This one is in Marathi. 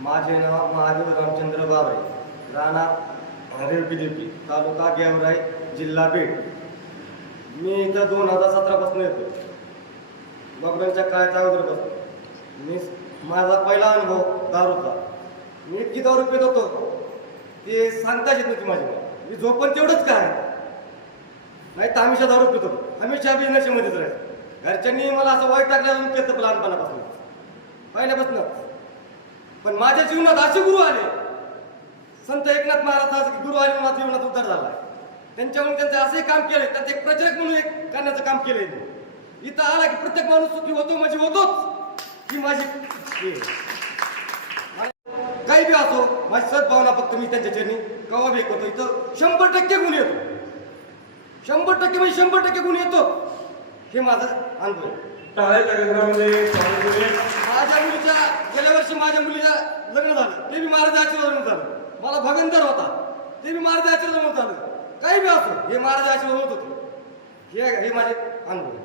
माझे नाव महादेव रामचंद्र बाबरे राणा रेवटी देवटी तालुका गेवराई जिल्हा बीड. मी इथं दोन हजार सतरापासून येतो. लॉकडाऊनच्या काळाच्या अगोदरपासून. मी माझा पहिला अनुभव दारूचा. मी इतकी दारू पित होतो ते सांगताच येत नव्हती माझी मी झोपण तेवढंच काय नाही तर हमेशा दारू पित होतो. हमेशा बिझनेसमध्येच राहायचं. घरच्यांनी मला असं वाईट टाकल्यापासून केलं लहानपणापासून. पहिल्यापासूनच. पण माझ्या जीवनात असे गुरु आले. संत एकनाथ महाराज गुरु आले माझ्या जीवनात उद्धार झाला त्यांच्याकडून त्यांचं असे काम केले त्यात एक प्रचारक म्हणून एक करण्याचं काम केलंय मी. इथं आला की प्रत्येक माणूस सुखी होतो म्हणजे होतोच. ही माझी आहे. काही बी असो माझी सद्भावना फक्त मी त्यांच्या चरणी कवा बी होतो इथं शंभर टक्के गुण येतो. शंभर टक्के म्हणजे शंभर टक्के गुण येतो. हे माझा अनुभव माझ्या मुलीला लग्न झालं. ते बी महाराज आशीर्वाद झालं. मला भगंदर होता. ते बी महाराज आशीर्वाद झालं. काही बी असो हे महाराज आशीर्वाद होत होते. हे हे माझे अनुभव.